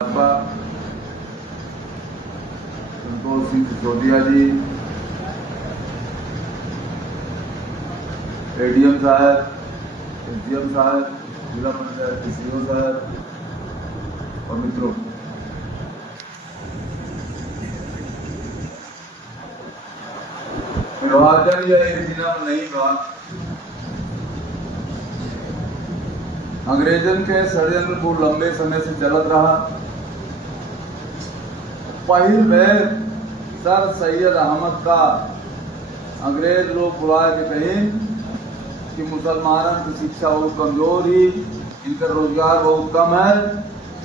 संतोष सिंह सिसोदिया जी, ADM साहब, SDM साहब, जिला पंचायत के सीओ साहब और मित्रों, विभाजन यह एक दिन नहीं हुआ। अंग्रेजन के षड्यंत्र को लंबे समय से चलत रहा। पहली बार सर सैयद अहमद का अंग्रेज लोग बुला के कहे कि मुसलमानों की शिक्षा बहुत कमजोर ही, इनका रोजगार बहुत कम है,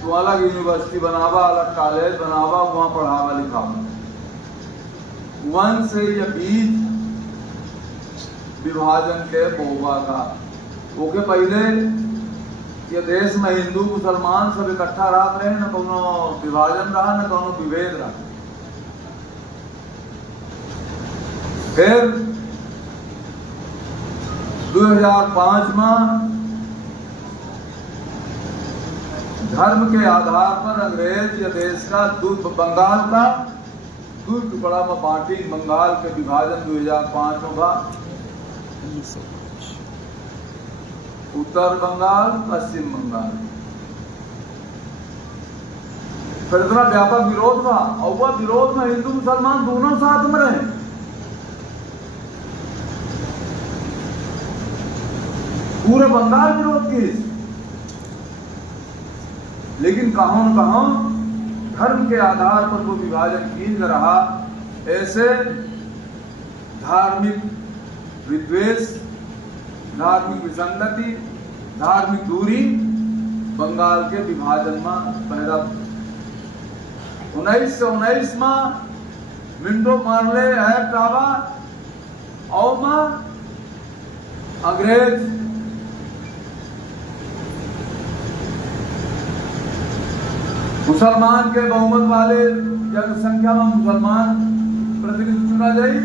तो अलग यूनिवर्सिटी बनावा, अलग कॉलेज बनावा, वहां पढ़ावा लिखावा। वन से यह बीज विभाजन के बोवा का ओके पहले ये देश में हिंदू मुसलमान सब इकट्ठा रहते रहे, न कोनो विभाजन रहा, न कोनो विभेद रहा। फिर 2005 में धर्म के आधार पर अंग्रेज ये देश का बंगाल का दो टुकड़ा में बांटी। बंगाल के विभाजन 2005 में हुआ। उत्तर बंगाल, पश्चिम बंगाल। फिर इतना व्यापक विरोध हुआ और वह विरोध में हिंदू मुसलमान दोनों साथ में रहे। पूरे बंगाल विरोध की, लेकिन कहां न कहां धर्म के आधार पर वो विभाजन किया रहा। ऐसे धार्मिक विद्वेष, धार्मिक विसंगति, धार्मिक दूरी बंगाल के विभाजन में पैदा। 1919 में मिंटो मार्ले एक्ट आवा और में अंग्रेज मुसलमान के बहुमत वाले जनसंख्या में मुसलमान प्रतिनिधि चुना जाए,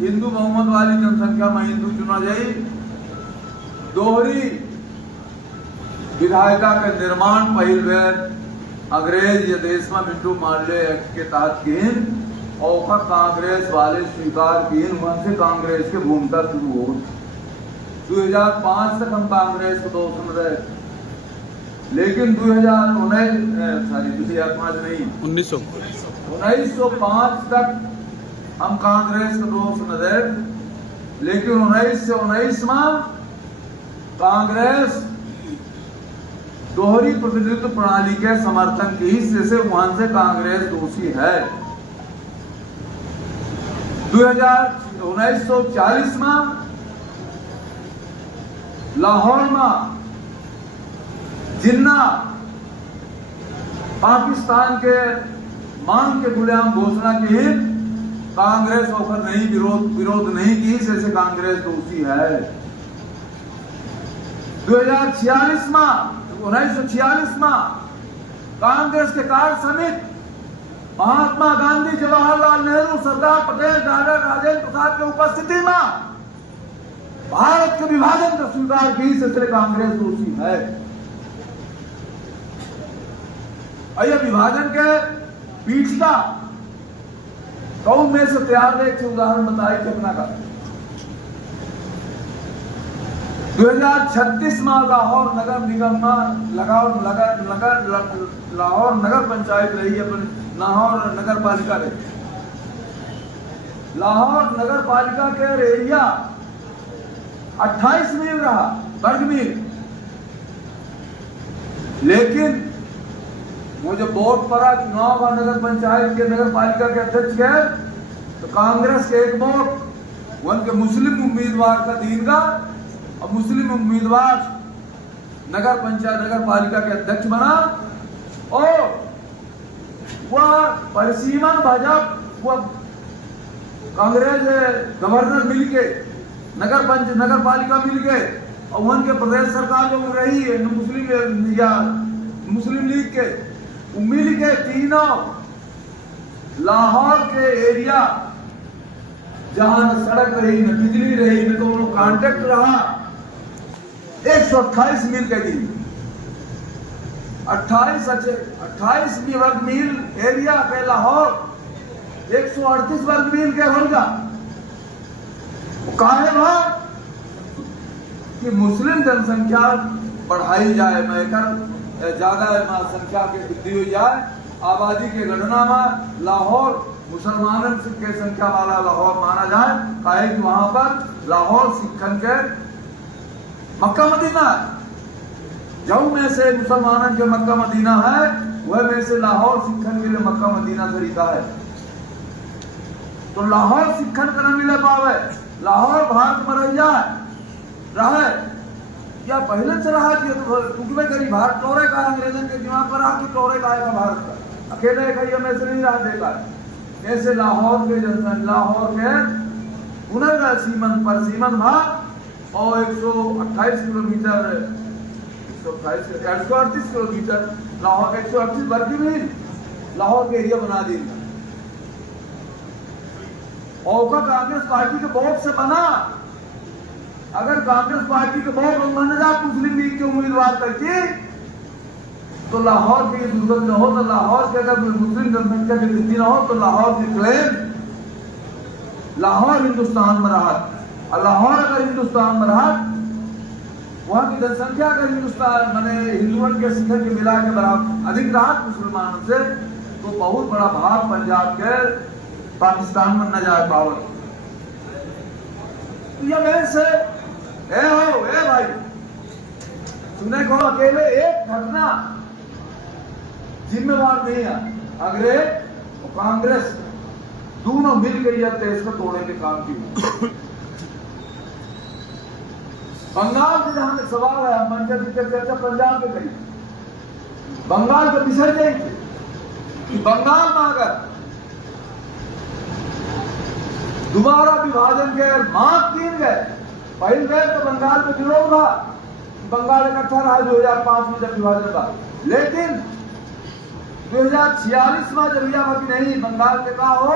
हिंदू बहुमत वाली जनसंख्या में हिंदू चुना जाए। दोहरी विधायिका के निर्माण पहल बार अंग्रेज ये देश में मिंटो मार्ले एक्ट के तहत किन और कांग्रेस वाले स्वीकार किन। वहां से कांग्रेस की भूमिका शुरू हो। 2005 तक हम कांग्रेस को दोष में रहे, लेकिन 1905 तक हम कांग्रेस के दोस्त न रहे, लेकिन 1919 में कांग्रेस दोहरी प्रतिनिधित्व प्रणाली के समर्थन की, जैसे वहां से कांग्रेस दोषी है। 1940 में लाहौर में जिन्ना पाकिस्तान के मांग के गुलाम घोषणा की, कांग्रेस होकर नहीं विरोध नहीं की, जैसे कांग्रेस दोषी है। 1946 में कांग्रेस के कार्य समिति महात्मा गांधी, जवाहरलाल नेहरू, सरदार पटेल, डॉक्टर राजेंद्र प्रसाद की उपस्थिति में भारत के विभाजन का स्वीकार की, जैसे कांग्रेस दोषी है। यह विभाजन के पीछा कौन में से तैयार एक उदाहरण बताई चकना का। 2036 में लाहौर नगर निगम में लाहौर नगर पंचायत रही है, लाहौर नगर पालिका रही। लाहौर नगर पालिका के एरिया 28 मील रहा, वर्ग मील, लेकिन वो जो वोट पड़ा चुनाव और नगर पंचायत के नगर पालिका के अध्यक्ष के, तो कांग्रेस के एक वोट उनके मुस्लिम उम्मीदवार का दीनगा और मुस्लिम उम्मीदवार नगर पंचायत नगर पालिका के अध्यक्ष बना। और वह परिसीमन भाजपा वह कांग्रेस गवर्नर मिलके नगर पालिका मिलके और उनके प्रदेश सरकार जो रही है मुस्लिम लीग के मिल के तीनों लाहौर के एरिया जहां न सड़क रही, न बिजली रही, न तो कांटेक्ट रहा, 128 मील के दिन 28 वर्ग मील एरिया के लाहौर 138 वर्ग मील के होगा। काहे बात कि मुस्लिम जनसंख्या बढ़ाई जाए, मैकर ज्यादा संख्या की वृद्धि हो जाए, आबादी के गणना में लाहौर मुसलमानों की संख्या वाला लाहौर माना जाए। काहे कि वहां पर लाहौर सिखन के मक्का मदीना है। जऊ में से मुसलमानों के मक्का मदीना है, वह में से लाहौर सिखन के लिए मक्का मदीना तरीका है। तो लाहौर सिखन का न मिले पावे, लाहौर भारत में रह जाए रहे या पहले से रहा कि क्योंकि भाई गरीब भारत टोरे का अंग्रेजन के दिमाग पर आके टोरे का आएगा भारत का, अकेले का में से नहीं रह देगा। ऐसे लाहौर के जनसंख्या, लाहौर के पुनर्गा सीमन पर सीमन भाग और 128 किलोमीटर 138 किलोमीटर लाहौर 138 वर्ग मील लाहौर के एरिया बना देगा। और कांग्रेस पार्टी के वोट से बना। अगर कांग्रेस पार्टी के वोट बन जाए मुस्लिम लीग के उम्मीदवार करके तो लाहौर की जरूरत न हो, तो लाहौर के अगर मुस्लिम जनसंख्या की वृद्धि न हो तो लाहौर की क्लेम लाहौर हिंदुस्तान में रहा। और लाहौर अगर हिंदुस्तान में रहा, वहां की जनसंख्या अगर हिंदुस्तान माने हिंदुओं के शिखर के मिला के बराबर अधिक रहा मुसलमानों से, तो बहुत बड़ा भाग पंजाब के पाकिस्तान में न जाए पावर। ये में से ए भाई सुने को अकेले एक घटना जिम्मेवार नहीं है। अंग्रेज और कांग्रेस दोनों मिलकर यह देश को तोड़ने के काम की। बंगाल से जहां तक सवाल है, मंचर की चर्चा पंजाब में करी, बंगाल के विषय नहीं थे कि बंगाल में अगर दोबारा विभाजन के मांग की गए, पहले गए तो बंगाल में विरोध था, बंगाल इकट्ठा रहा 2005 में जब विभाजन था। लेकिन 2046 में जब यह कि नहीं बंगाल के का हो,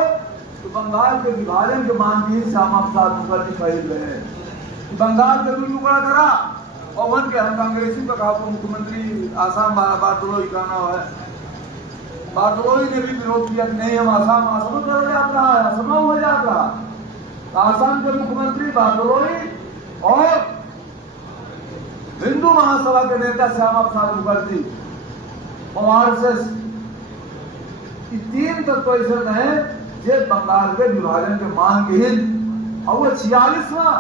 तो बंगाल के विभाजन के मांग की श्यामा प्रसाद मुखर्जी फैल रहे बंगाल के भी टुकड़ा करा। और वन के हम कांग्रेसी का कहा मुख्यमंत्री आसाम बारदोलोई का नाम है, बारदोलोई ने भी विरोध किया कि नहीं हम आसाम हो जाता है, असम हो जाता है। आसाम के मुख्यमंत्री बारदोलोई और हिंदू महासभा के नेता श्यामा प्रसाद मुखर्जी और आरएसएस की 3 तत्व ऐसे रहे जे बंगाल के विभाजन के मांग के हिंद। और वो 46वां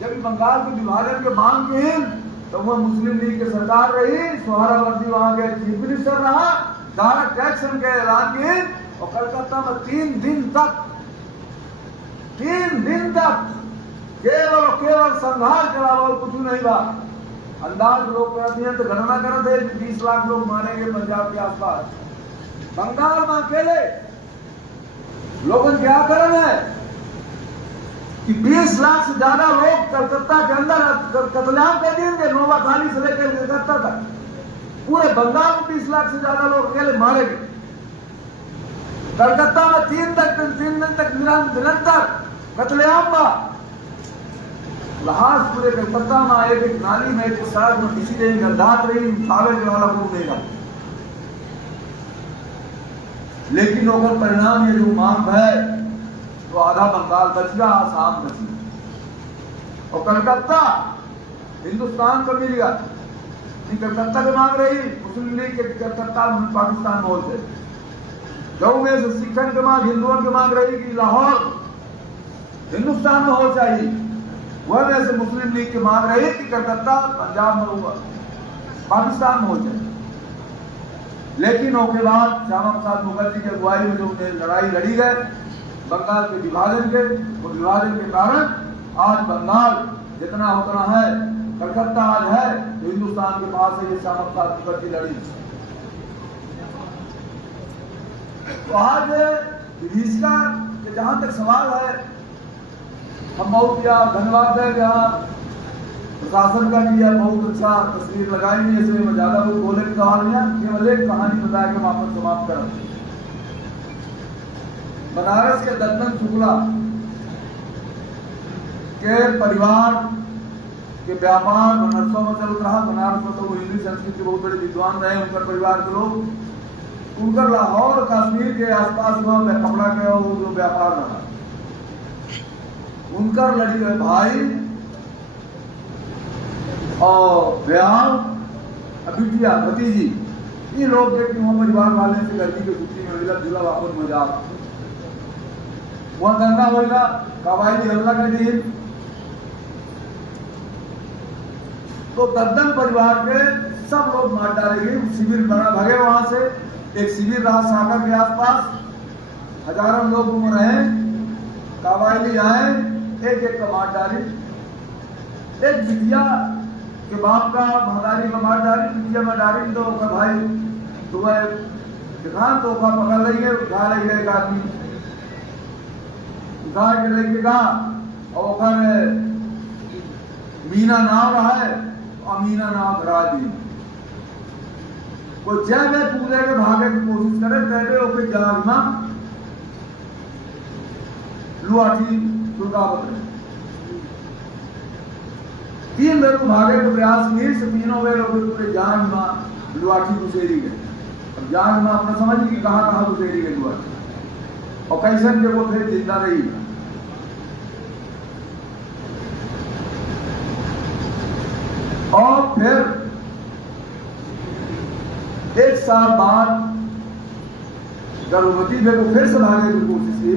जब बंगाल के विभाजन के मांग के हिंद, तो वह मुस्लिम लीग की सरकार रही, सोहरावर्दी वहां के चीफ मिनिस्टर रहा, डायरेक्ट टैक्स के ऐलान के, और कलकत्ता में 3 दिन तक केवल संघार के अलावा कुछ नहीं हुआ। अंदाज लोग तो गणना कर थे 20 लाख लोग मारेंगे पंजाब के आसपास। बंगाल में अकेले लोगों क्या कारण है कि 20 लाख से ज्यादा लोग कलकत्ता के अंदर कत्लेआम कर देंगे, नोवाखाली से लेकर कलकत्ता तक पूरे बंगाल में 20 लाख से ज्यादा लोग अकेले मारे गए। कलकत्ता में 3 दिन तक निरंतर कत्लेआम हुआ। लाहौर पूरे कलकत्ता में एक नाली में एक सड़क में किसी ने गंधात रही सावे के वाला को देगा। लेकिन ओकर परिणाम ये जो मांग है तो आधा बंगाल बच गया, आसाम बच गया और कलकत्ता हिंदुस्तान को मिल गया। कलकत्ता की मांग रही मुस्लिम लीग के कलकत्ता पाकिस्तान बोलते, जम्मू में से सिखन की मांग हिंदुओं की मांग रही कि लाहौर हिंदुस्तान में हो चाहिए, वह में से मुस्लिम लीग की मांग रही कि कलकत्ता पंजाब में होगा, पाकिस्तान में हो जाए। लेकिन उसके बाद श्यामा प्रसाद मुखर्जी की अगुवाई में जो लड़ाई लड़ी गए बंगाल के विभाजन के, वो विभाजन के कारण आज बंगाल जितना उतना है, कलकत्ता आज है तो हिंदुस्तान के पास है। ये श्यामा प्रसाद मुखर्जी लड़ी। तो आज विभीषिका के जहां तक सवाल है, हम बहुत क्या धन्यवाद है जहाँ प्रशासन का भी बहुत अच्छा तस्वीर लगाई है। इसमें ज्यादा लोग बोले के सवाल नहीं, केवल एक कहानी बता के वापस समाप्त कर। बनारस के दत्तन शुक्ला के परिवार कि व्यापार बनारसों में चल रहा। बनारस में तो वो हिंदी संस्कृति के बहुत बड़े विद्वान रहे, उनका परिवार के लोग, उनका लाहौर कश्मीर के आसपास में कपड़ा के जो व्यापार रहा, उनका लड़की भाई और ब्याह बिटिया भतीजी, ये लोग देखते वहां परिवार वाले से गर्मी की छुट्टी में मिला जुला वापस मजाक वहां दंगा होगा, कबायली हमला कर दी। तो दद्दन परिवार के सब लोग मार डालेंगे। शिविर बना भगे वहां से, एक शिविर रहा सागर के आसपास, हजारों लोग घूम रहे, कबायली आए, एक एक का मार डाली। एक बिटिया के बाप का महदारी का मार डाली, बिटिया में डाली तो भाई तुम्हें दिखान तो पकड़ लेंगे, उठा लेंगे एक आदमी, उठा के लेके कहा और मीना नाव रहा है, अमीना नाव धरा दी। वो जय वे पूरे के भागे की कोशिश करे, पहले ओके जहाज में लुआठी दुर्गावत रहे, 3 बेर को भागे के प्रयास किए, से तीनों बेर पूरे जहाज में लुआठी घुसेरी गए। अब जहाज में अपना समझ ली कहाँ कहाँ घुसेरी गई लुआठी, और कैसे के वो फिर जिंदा रही। और फिर 1 साल बाद गर्भवती बेटे को फिर से भागने की कोशिश की,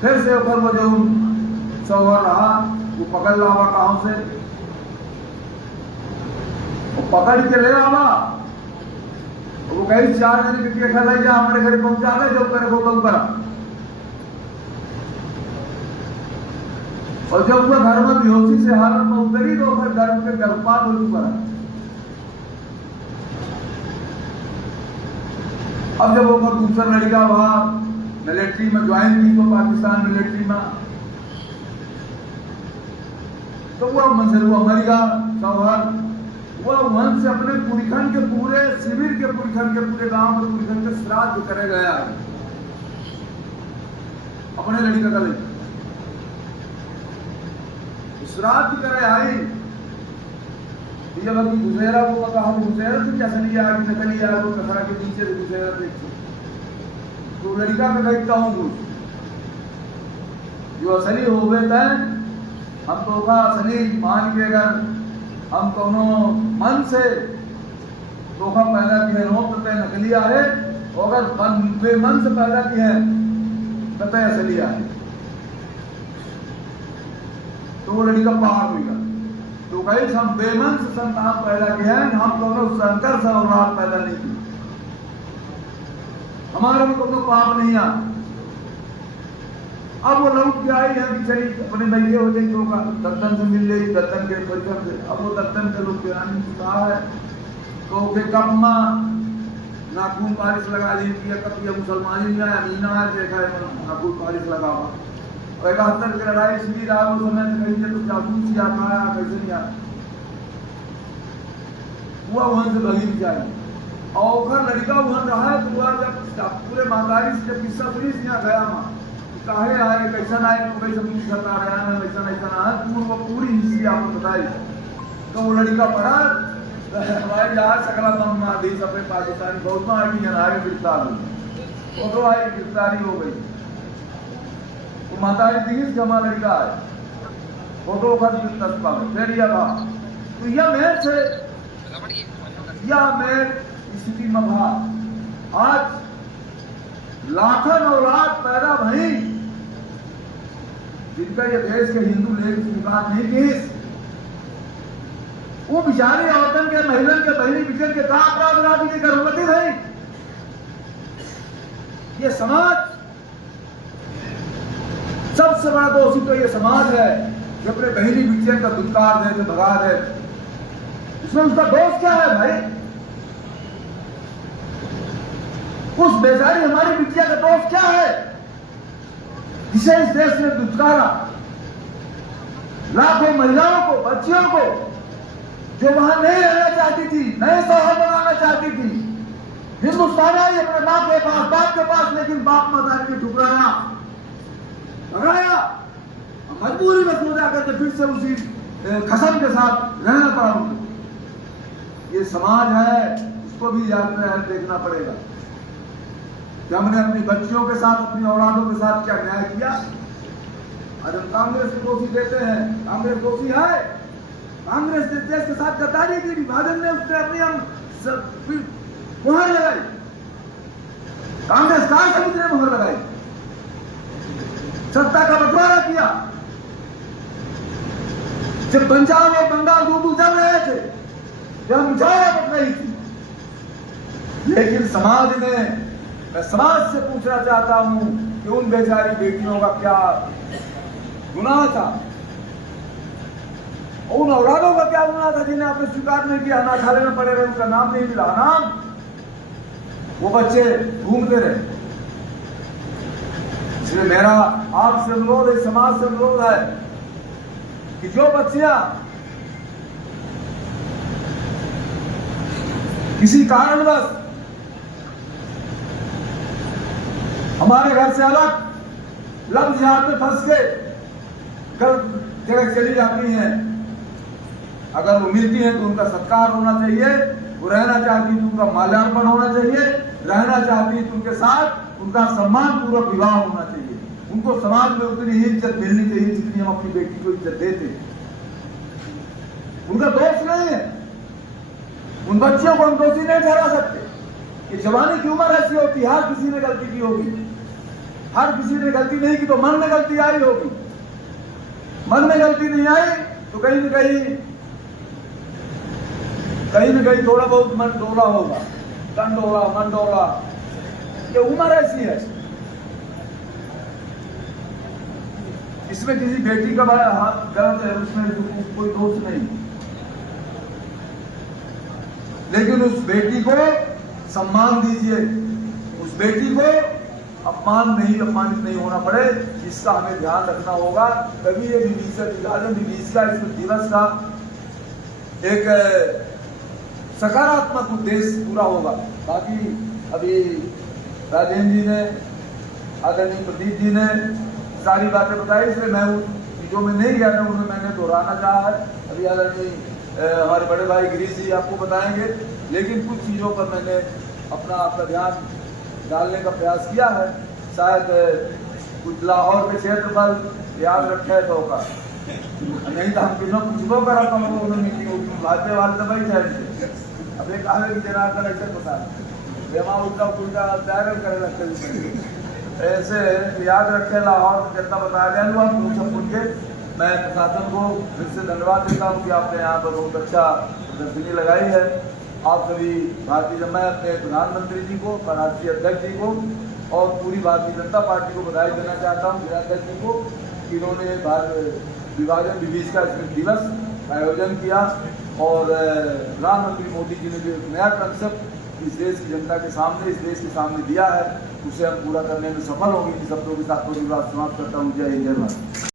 फिर से ऊपर वो जो सौवर रहा वो पकड़ लावा कहां से, वो पकड़ के ले आवा, वो कहीं 4 दिन की खा ले जा हमारे घर पहुंचा ले, जो करे वो करा। और जब वो घर में बेहोशी से हालत में उतरी तो फिर गर्भ के गर्भपात हो चुका है। अब जब वो दूसरा लड़का वहां मिलिट्री में ज्वाइन की तो पाकिस्तान मिलिट्री में, तो वह मन से वो अमेरिका सौभाग्य वह वंश से अपने पुरखन के पूरे शिविर के पुरखन के पूरे गांव के पुरखन के श्राद्ध करे गया अपने लड़का का लेकर श्राद्ध करे आई। जब अभी गुजरा वो कहा गुजरा तो क्या सली आ गई नकली आ वो कथा के पीछे से गुजरा देखो तो लड़का में देखता हूँ कुछ जो असली हो गए थे, हम तो का असली मान के अगर हम दोनों मन से धोखा पैदा किए हो तो तय नकली आए, और अगर बेमन से पैदा किए तो तय असली आए। तो वो लड़का पार हुई तो कहीं हम बेमन से संतान पैदा किए हैं, हम दोनों शंकर से औलाद पैदा नहीं की, हमारे में कोई पाप नहीं आ। अब वो लौट के आई है कि चली अपने भैया हो गई तो दत्तन से मिल गई, दत्तन के परिसर से। अब वो दत्तन के लोग कहा है तो के कब नाखून पालिश लगा ली कि कब ये मुसलमानी में अमीना है देखा है नाखून पालिश लगा हुआ। और 71 की लड़ाई श्री राम उस समय कहीं तो जासूस या आया कैसे नहीं आया हुआ वहां से भगी जाए। और लड़का वहां रहा है तो हुआ जब पूरे मातारी से जब किस्सा सुनी यहाँ गया वहां काहे आए कैसा आए तो कैसे मुझे बता रहा है वैसा ऐसा है पूरी हिस्ट्री आपको बताई। तो वो लड़का पढ़ा हमारे जहाज सकला देश अपने पाकिस्तानी बहुत में आगे आगे गिरफ्तार हुई, वो तो आई गिरफ्तारी हो गई। तो मातारी तीस जमा लड़का है फोटो का तस्पा में फिर यह था तो यह मेर से यह मेर स्थिति में था। आज लाखन औलाद पैदा भई जिनका ये देश के हिंदू लेख स्वीकार नहीं की, वो बिचारी औरतन के महिलन के बहनी बिचन के का अपराध राधी की गर्भवती भई। ये समाज सबसे बड़ा दोषी तो ये समाज है जो अपने बहनी बिचन का दुत्कार दे भगा दे। उसमें उसका दोष क्या है भाई? उस बेचारी हमारी बिटिया का दोष क्या है जिसे इस देश ने दुत्कारा? लाखों महिलाओं को बच्चियों को जो वहां नहीं रहना चाहती थी, नए शहर बनाना चाहती थी, हिंदुस्तान आई अपने बाप के पास बाप के पास, लेकिन बाप माता ने ठुकराया भगाया, मजबूरी में सो जाकर के फिर से उसी कसम के साथ रहना पड़ा उनको। ये समाज है, इसको भी याद में देखना पड़ेगा कि हमने अपनी बच्चियों के साथ, अपनी औलादों के साथ क्या न्याय किया। आज हम कांग्रेस को दोषी देते हैं, कांग्रेस दोषी है। कांग्रेस ने देश के साथ गद्दारी की, विभाजन में उसने अपनी हम मुहर लगाई। कांग्रेस कार्य समिति ने मुहर लगाई, सत्ता का बंटवारा किया। जब पंजाब और बंगाल दूर जम रहे थे, जब मुजाहिरा बन रही थी, लेकिन समाज ने, मैं समाज से पूछना चाहता हूं कि उन बेचारी बेटियों का क्या गुनाह था, उन औलादों का क्या गुनाह था जिन्हें आपने स्वीकार नहीं किया, अनाथालय में पड़े रहे, उनका नाम नहीं मिला। नाम वो बच्चे ढूंढते रहे। इसलिए मेरा आपसे अनुरोध है, समाज से अनुरोध है कि जो बच्चियां किसी कारणवश हमारे घर से अलग लफ्ज़ जिहाद में फंस के गलत जगह चली जाती हैं, अगर वो मिलती हैं तो उनका सत्कार होना चाहिए। वो रहना चाहती तो उनका माल्यार्पण होना चाहिए, रहना चाहती तो उनके साथ उनका सम्मान पूर्वक विवाह होना चाहिए। उनको समाज में उतनी ही इज्जत मिलनी चाहिए जितनी हम अपनी बेटी को इज्जत देते। उनका दोष नहीं है, उन बच्चियों को हम दोषी नहीं ठहरा सकते। ये जवानी की उम्र ऐसी होती है, हर किसी ने गलती की होगी, हर किसी ने गलती नहीं की तो मन में गलती आई होगी। मन में गलती नहीं आई तो कहीं न कहीं थोड़ा बहुत मन डोला होगा, तन डोला, मन डोला। ये उम्र ऐसी है, इसमें किसी बेटी का गलत है, उसमें कोई दोष नहीं। लेकिन उस बेटी को सम्मान दीजिए, उस बेटी को अपमानित नहीं होना पड़े, इसका हमें ध्यान रखना होगा। तभी ये विभीषिका इस दिवस का एक सकारात्मक उद्देश्य पूरा होगा। बाकी अभी राजेंद्र जी ने, आदरणीय प्रदीप जी ने सारी बातें बताई, इसलिए मैं उन चीजों में नहीं गया था, उन्हें मैंने दोहराना चाहा है। अभी आदरणीय हमारे बड़े भाई गिरीश जी आपको बताएंगे, लेकिन कुछ चीजों पर मैंने आपका ध्यान डालने का प्रयास किया है। शायद कुछ लाहौर के क्षेत्र पर याद रखे तो होगा, नहीं तो हम कितना पूछबो कर भाजपा वाले तो भाई जाए। अब एक आगे की जनार्दन ऐसे बता बेमा उल्टा उल्टा दायरे करे लगते, ऐसे याद रखे। लाहौर जनता बता गया, पूछ के मैं प्रशासन को फिर से धन्यवाद देता हूँ कि आपने यहाँ पर बहुत अच्छा प्रदर्शनी लगाई है। आप सभी भारतीय जनता, अपने प्रधानमंत्री जी को, राष्ट्रीय अध्यक्ष जी को और पूरी भारतीय जनता पार्टी को बधाई देना चाहता हूँ, जिलाध्यक्ष जी को, कि इन्होंने विभाजन विभीषिका स्मृति दिवस का आयोजन किया। और प्रधानमंत्री मोदी जी ने जो एक नया कंसेप्ट इस देश की जनता के सामने, इस देश के सामने दिया है, उसे हम पूरा करने में सफल होंगे। इन शब्दों के साथ समाप्त करता हूँ। जय हिंद, जय भारत।